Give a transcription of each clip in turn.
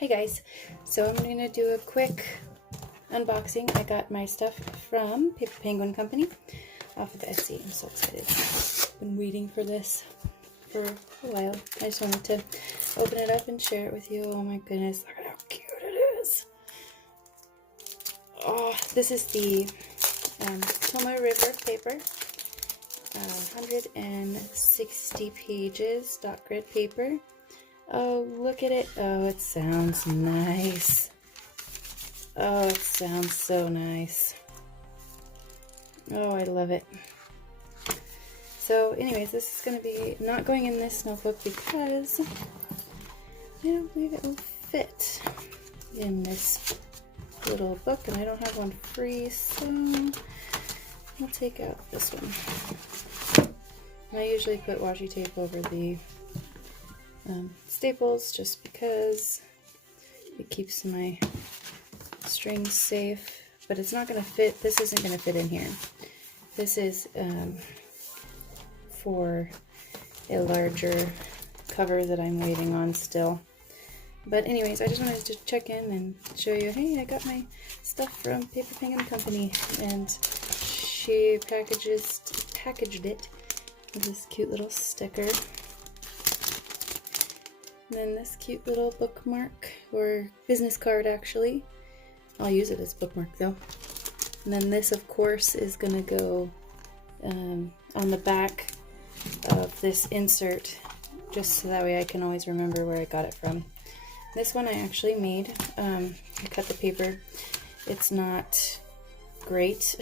Hi guys, so I'm going to do a quick unboxing. I got my stuff from Paper Penguin Company off of Etsy. I'm so excited. Been waiting for this for a while. I just wanted to open it up and share it with you. Oh my goodness, look at how cute it is. Oh, this is the Tomoe River paper. 160 pages, dot grid paper. Oh, look at it. Oh, it sounds nice. Oh, it sounds so nice. Oh, I love it. So anyways, this is going to be not going in this notebook because I don't believe it will fit in this little book, and I don't have one free, so I'll take out this one. I usually put washi tape over the staples just because it keeps my strings safe, but it's not going to fit. This isn't going to fit in here. This is for a larger cover that I'm waiting on still. But anyways, I just wanted to check in and show you, hey, I got my stuff from Paper Penguin Company, and she packaged it with this cute little sticker. And then this cute little bookmark, or business card actually. I'll use it as a bookmark though. And then this, of course, is going to go on the back of this insert, just so that way I can always remember where I got it from. This one I actually made. I cut the paper. It's not great,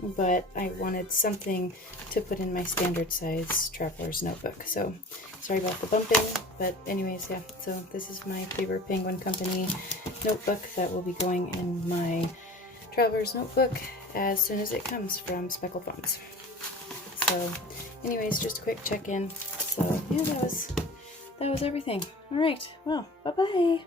but I wanted something to put in my standard size traveler's notebook. So sorry about the bumping, but anyways, yeah, so this is my Paper Penguin Company notebook that will be going in my traveler's notebook as soon as it comes from Speckle Fonts. So anyways, just a quick check-in. So yeah, that was everything. All right, well, bye-bye.